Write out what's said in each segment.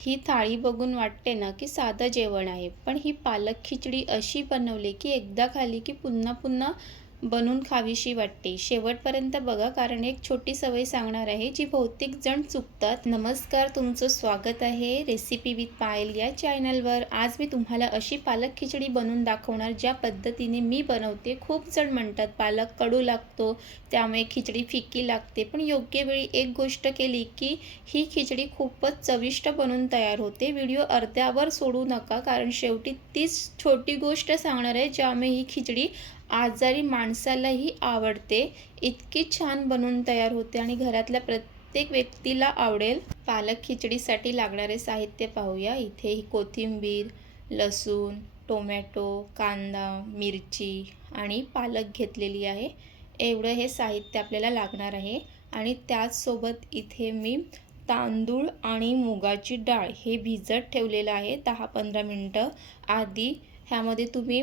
ही थाळी बघून वाटते ना की साधं जेवण आहे. पण ही पालक खिचडी अशी बनवली की एकदा खाली की पुन्हा पुन्हा बनवून खावीशी वाटते. शेवटपर्यंत बघा कारण एक छोटी सवय सांगणार आहे जी बहुतेक जण चुकतात. नमस्कार तुमचं स्वागत आहे रेसिपी विथ पायल या चॅनलवर आज मी तुम्हाला अशी पालक खिचडी बनवून दाखवणार ज्या पद्धतीने मी बनवते. खूप जण म्हणतात पालक कडू लागतो त्यामुळे खिचडी फिक्की लागते. पण योग्य वेळी एक गोष्ट केली की ही खिचडी खूपच चविष्ट बनून तयार होते. व्हिडिओ अर्ध्यावर सोडू नका कारण शेवटी तीच छोटी गोष्ट सांगणार आहे ज्यामुळे ही खिचडी आजारी माणसालाही आवडते. इतकी छान बनवून तयार होते आणि घरातल्या प्रत्येक व्यक्तीला आवडेल. पालक खिचडीसाठी लागणारे साहित्य पाहूया. इथे ही कोथिंबीर लसूण टोमॅटो कांदा मिरची आणि पालक घेतलेली आहे. एवढं हे साहित्य आपल्याला लागणार आहे. आणि त्याचसोबत इथे मी तांदूळ आणि मुगाची डाळ हे भिजत ठेवलेलं आहे दहा पंधरा मिनटं आधी. ह्यामध्ये तुम्ही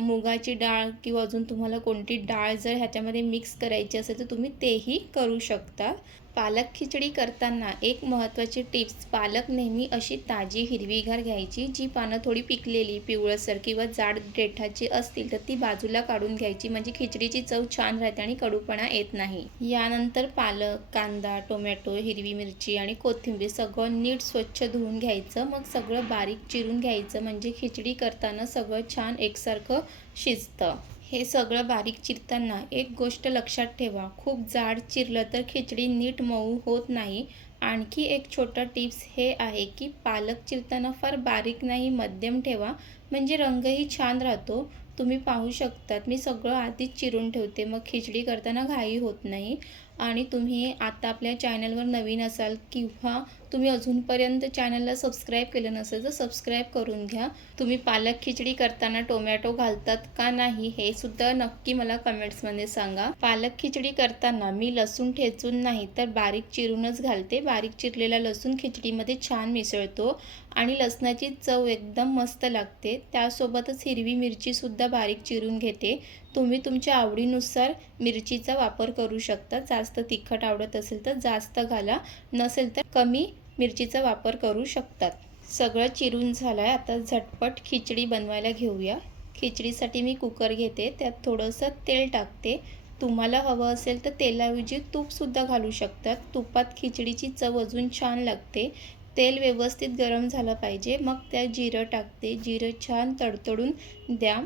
मुगाची डाळ किंवा अजून तुम्हाला कोणती डाळ जर ह्याच्यामध्ये मिक्स करायची असेल तर तुम्ही तेही करू शकता. पालक खिचडी करताना एक महत्त्वाची टिप्स पालक नेहमी अशी ताजी हिरवीगार घ्यायची जी पानं थोडी पिकलेली पिवळसर किंवा जाड देठाची असतील तर ती बाजूला काढून घ्यायची. म्हणजे खिचडीची चव छान राहते आणि कडूपणा येत नाही. यानंतर पालक कांदा टोमॅटो हिरवी मिरची आणि कोथिंबीर सगळं नीट स्वच्छ धुवून घ्यायचं. मग सगळं बारीक चिरून घ्यायचं. म्हणजे खिचडी करताना सगळं छान एकसारखं शिजतं. हे सगळं बारीक चिरताना एक गोष्ट लक्षात ठेवा. खूप जाड चिरलं तर खिचडी नीट मऊ होत नाही. आणखी एक छोटा टिप्स हे आहे की पालक चिरताना फार बारीक नाही मध्यम ठेवा. म्हणजे रंगही छान राहतो. तुम्ही पाहू शकतात मी सगळं आधीच चिरून ठेवते. मग खिचडी करताना घाई होत नाही. आणि तुम्ही आता आपल्या चॅनलवर नवीन असाल किंवा तुम्ही अजूनपर्यंत चॅनलला सबस्क्राईब केलं नसेल तर सबस्क्राईब करून घ्या. तुम्ही पालक खिचडी करताना टोमॅटो घालतात का नाही हे सुद्धा नक्की मला कमेंट्समध्ये सांगा. पालक खिचडी करताना मी लसूण ठेचून नाही तर बारीक चिरूनच घालते. बारीक चिरलेला लसूण खिचडीमध्ये छान मिसळतो आणि लसणाची चव एकदम मस्त लागते. त्यासोबतच हिरवी मिरचीसुद्धा बारीक चिरून घेते. तुम्ही तुमच्या आवडीनुसार मिरचीचा वापर करू शकता. जास्त जास्त तिखट आवडत असेल तर जास्त घाला. नसेल तर कमी मिरचीचा वापर करू शकतात. सगळं चिरून झालं आहे आता झटपट खिचडी बनवायला घेऊया. खिचडीसाठी मी कुकर घेते. त्यात थोडंसं तेल टाकते. तुम्हाला हवं असेल तर तेलाऐवजी तूपसुद्धा घालू शकतात. तुपात खिचडीची चव अजून छान लागते. तेल व्यवस्थित गरम झालं पाहिजे. मग त्यात जिरं टाकते. जिरं छान तडतडून द्या.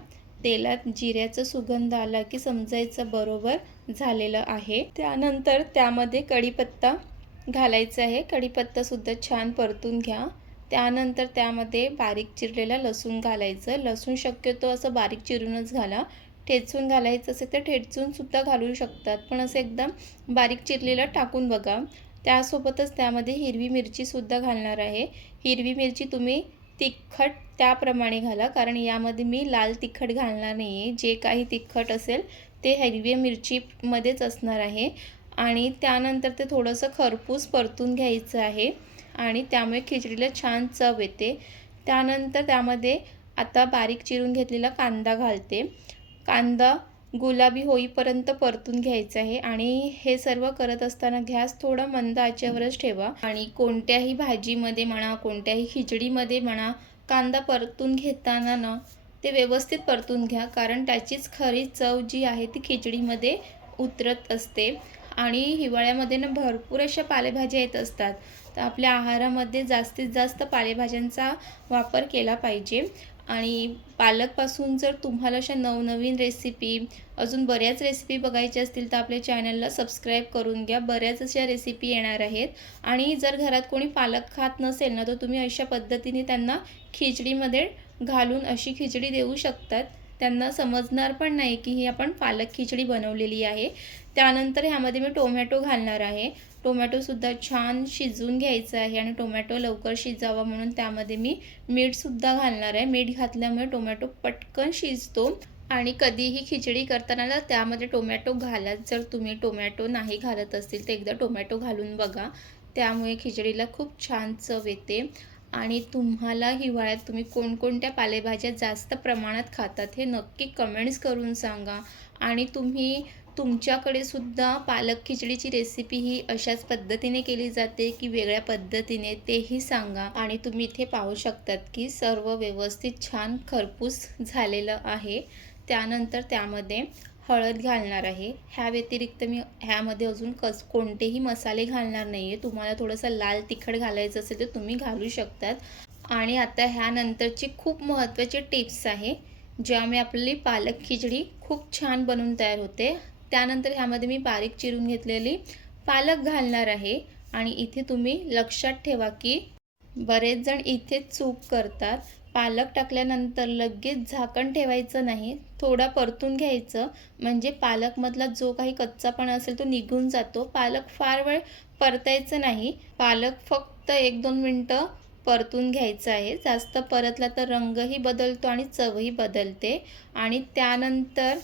तेलात जिऱ्याचा सुगंध आला की समजायचं बरोबर झालेलं आहे. त्यानंतर त्यामध्ये कढीपत्ता घालायचा आहे. कढीपत्तासुद्धा छान परतून घ्या. त्यानंतर त्यामध्ये बारीक चिरलेला लसूण घालायचं. लसूण शक्यतो असं बारीक चिरूनच घाला. ठेचून घालायचं असेल तर ठेचूनसुद्धा घालू शकतात. पण असं एकदम बारीक चिरलेलं टाकून बघा. त्यासोबतच त्यामध्ये हिरवी मिरचीसुद्धा घालणार आहे. हिरवी मिरची तुम्ही तिखट त्याप्रमाणे घाला कारण यामध्ये मी लाल तिखट घालणार नाही आहे जे काही तिखट असेल ते हिरवी मिरचीमध्येच असणार आहे. आणि त्यानंतर ते थोडंसं खरपूस परतून घ्यायचं आहे. आणि त्यामुळे खिचडीला छान चव येते. त्यानंतर त्यामध्ये आता बारीक चिरून घेतलेला कांदा घालते. कांदा गुलाबी होईपर्यंत परतून घ्यायचं आहे आणि हे सर्व करत असताना गॅस थोडा मंद आचेवरच ठेवा. आणि कोणत्याही भाजीमध्ये म्हणा कोणत्याही खिचडीमध्ये म्हणा कांदा परतून घेताना ना ते व्यवस्थित परतून घ्या कारण त्याचीच खरी चव जी आहे ती खिचडीमध्ये उतरत असते. आणि हिवाळ्यामध्ये ना भरपूर अशा पालेभाज्या येत असतात. तर आपल्या आहारामध्ये जास्तीत जास्त पालेभाज्यांचा वापर केला पाहिजे. आणि पालकपासून जर तुम्हाला अशा नवनवीन रेसिपी अजून बऱ्याच रेसिपी बघायच्या असतील तर आपल्या चॅनलला सबस्क्राईब करून घ्या. बऱ्याच अशा रेसिपी येणार आहेत. आणि जर घरात कोणी पालक खात नसेल ना तर तुम्ही अशा पद्धतीने त्यांना खिचडीमध्ये घालून अशी खिचडी देऊ शकतात. त्यांना समजणार पण नाही की ही आपण पालक खिचडी बनवलेली आहे. त्यानंतर ह्यामध्ये मी टोमॅटो घालणार आहे. टोमॅटोसुद्धा छान शिजवून घ्यायचं आहे आणि टोमॅटो लवकर शिजावा म्हणून त्यामध्ये मी मीठसुद्धा घालणार आहे. मीठ घातल्यामुळे टोमॅटो पटकन शिजतो आणि कधीही खिचडी करताना त्यामध्ये टोमॅटो घालत जर तुम्ही टोमॅटो नाही घालत असतील तर एकदा टोमॅटो घालून बघा. त्यामुळे खिचडीला खूप छान चव येते. आणि तुम्हाला हिवाळ्यात तुम्ही कोणकोणत्या पालेभाज्या जास्त प्रमाणात खातात हे नक्की कमेंट्स करून सांगा. आणि तुम्ही तुमच्याकडे सुद्धा पालक खिचडीची रेसिपी ही अशाच पद्धतीने केली जाते की वेगळ्या पद्धतीने तेही सांगा आणि तुम्ही इथे पाहू शकतात की सर्व व्यवस्थित छान खरपूस झालेलं आहे. त्यानंतर त्यामध्ये हळद घालणार आहे. ह्या व्यतिरिक्त मी ह्यामध्ये अजून कस कोणतेही मसाले घालणार नाही आहे तुम्हाला थोडंसं लाल तिखट घालायचं असेल तर तुम्ही घालू शकतात. आणि आता ह्यानंतरची खूप महत्त्वाची टिप्स आहे. ज्यामुळे आपली पालक खिचडी खूप छान बनून तयार होते. त्यानंतर ह्यामध्ये मी बारीक चिरून घेतलेली पालक घालणार आहे. आणि इथे तुम्ही लक्षात ठेवा की बरेच जण इथे चूक करतात. पालक टाकल्यानंतर लगेच झाकण ठेवायचं नाही. थोडा परतून घ्यायचं. म्हणजे पालकमधला जो काही कच्चापणा असेल तो निघून जातो. पालक फार वेळ परतायचं नाही. पालक फक्त एक दोन मिनटं परतून घ्यायचं आहे. जास्त परतला तर रंगही बदलतो आणि चवही बदलते. आणि त्यानंतर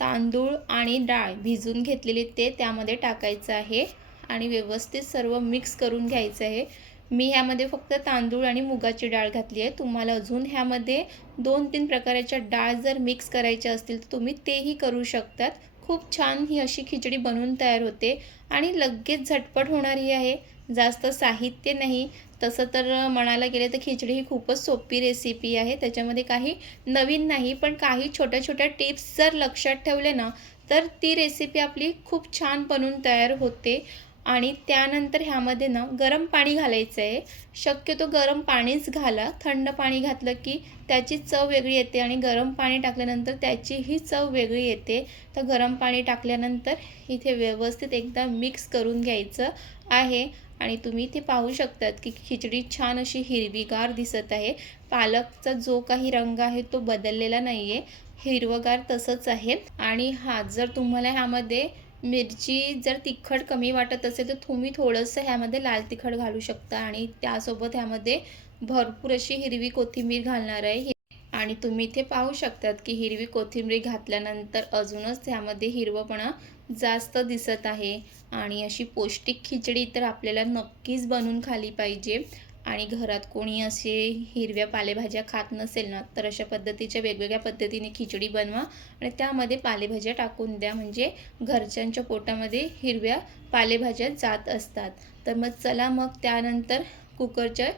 तांदूळ आणि डाळ भिजून घेतलेली ते त्यामध्ये टाकायचं आहे आणि व्यवस्थित सर्व मिक्स करून घ्यायचं आहे. मी ह्यामध्ये फक्त तांदूळ आणि मुगाची डाळ घातली आहे. तुम्हाला अजून ह्यामध्ये दोन तीन प्रकाराच्या डाळ जर मिक्स करायच्या असतील तर तुम्ही तेही करू शकतात. खूप छान ही अशी खिचडी बनवून तयार होते आणि लगेच झटपट होणारी आहे. जास्त साहित्य नाही तसं तर म्हणायला गेलं तर खिचडी ही खूपच सोपी रेसिपी आहे. त्याच्यामध्ये काही नवीन नाही पण काही छोट्या छोट्या टिप्स जर लक्षात ठेवले ना तर ती रेसिपी आपली खूप छान बनून तयार होते. आणि त्यानंतर ह्यामध्ये ना गरम पाणी घालायचं आहे. शक्यतो गरम पाणीच घाला. थंड पाणी घातलं की त्याची चव वेगळी येते आणि गरम पाणी टाकल्यानंतर त्याचीही चव वेगळी येते. तर गरम पाणी टाकल्यानंतर इथे व्यवस्थित एकदा मिक्स करून घ्यायचं आहे. आणि तुम्ही इथे पाहू शकतात की खिचडी छान अशी हिरवीगार दिसत आहे. पालकचा जो काही रंग आहे तो बदललेला नाही आहे हिरवगार तसंच आहे. आणि हा जर तुम्हाला ह्यामध्ये मिरची जर तिखट कमी वाटत असेल तर तुम्ही थोडंसं ह्यामध्ये लाल तिखट घालू शकता. आणि त्यासोबत ह्यामध्ये भरपूर अशी हिरवी कोथिंबीर घालणार आहे. आणि तुम्ही इथे पाहू शकतात की हिरवी कोथिंबीर घातल्यानंतर अजूनच त्यामध्ये हिरवपणा जास्त दिसत आहे. आणि अशी पौष्टिक खिचडी तर आपल्याला नक्कीच बनवून खाली पाहिजे. आणि घरात कोणी असे हिरव्या पालेभाज्या खात नसेल ना तर अशा पद्धतीच्या वेगवेगळ्या पद्धतीने खिचडी बनवा आणि त्यामध्ये पालेभाज्या टाकून द्या. म्हणजे घरच्यांच्या पोटामध्ये हिरव्या पालेभाज्या जात असतात. तर मग चला मग त्यानंतर कुकरच्या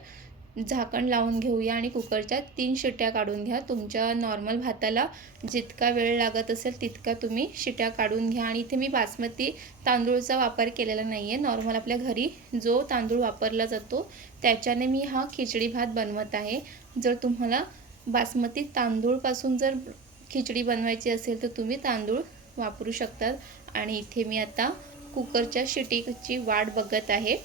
झाकण लावून घेऊया आणि कुकरच्या तीन शिट्या काढून घ्या. तुमच्या नॉर्मल भाताला जितका वेळ लागत असेल तितका तुम्ही शिट्या काढून घ्या. आणि इथे मी बासमती तांदूळचा वापर केलेला नाही आहे नॉर्मल आपल्या घरी जो तांदूळ वापरला जातो त्याच्याने मी हा खिचडी भात बनवत आहे. जर तुम्हाला बासमती तांदूळपासून जर खिचडी बनवायची असेल तर तुम्ही तांदूळ वापरू शकतात आणि इथे मी आता कुकरच्या शिटीची वाट बघत आहे.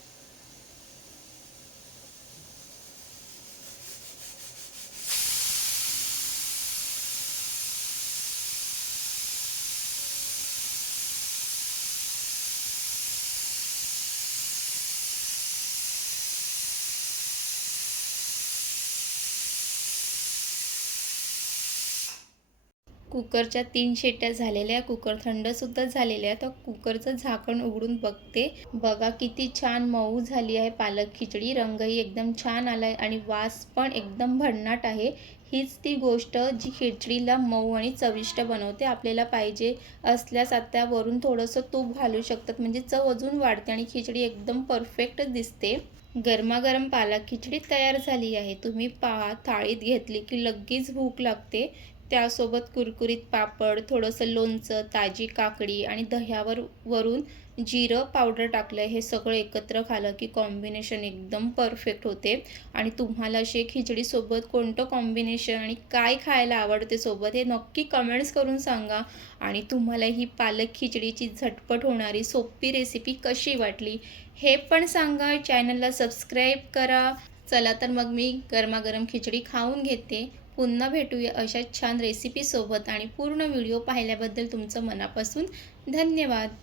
कुकरच्या तीन शेट्या झालेल्या कुकर थंडसुद्धा झालेल्या तर कुकरचं झाकण उघडून बघते. बघा किती छान मऊ झाली आहे पालक खिचडी. रंगही एकदम छान आला आहे आणि वास पण एकदम भन्नाट आहे. हीच ती गोष्ट जी खिचडीला मऊ आणि चविष्ट बनवते. आपल्याला पाहिजे असल्यास आता वरून थोडंसं तूप घालू शकतात. म्हणजे चव अजून वाढते आणि खिचडी एकदम परफेक्ट दिसते. गरमागरम पालक खिचडी तयार झाली आहे. तुम्ही पा थाळीत घेतली की लगेच भूक लागते. त्यासोबत कुरकुरीत पापड थोडंसं लोणचं ताजी काकडी आणि दह्यावर वरून जिरं पावडर टाकलं हे सगळं एकत्र खालं की कॉम्बिनेशन एकदम परफेक्ट होते. आणि तुम्हाला असे खिचडीसोबत कोणतं कॉम्बिनेशन आणि काय खायला आवडते सोबत हे नक्की कमेंट्स करून सांगा. आणि तुम्हाला ही पालक खिचडीची झटपट होणारी सोपी रेसिपी कशी वाटली हे पण सांगा. चॅनलला सबस्क्राईब करा. चला तर मग मी गरमागरम खिचडी खाऊन घेते. पुन्हा भेटूया अशा छान रेसिपीसोबत आणि पूर्ण व्हिडिओ पाहिल्याबद्दल तुमचं मनापासून धन्यवाद.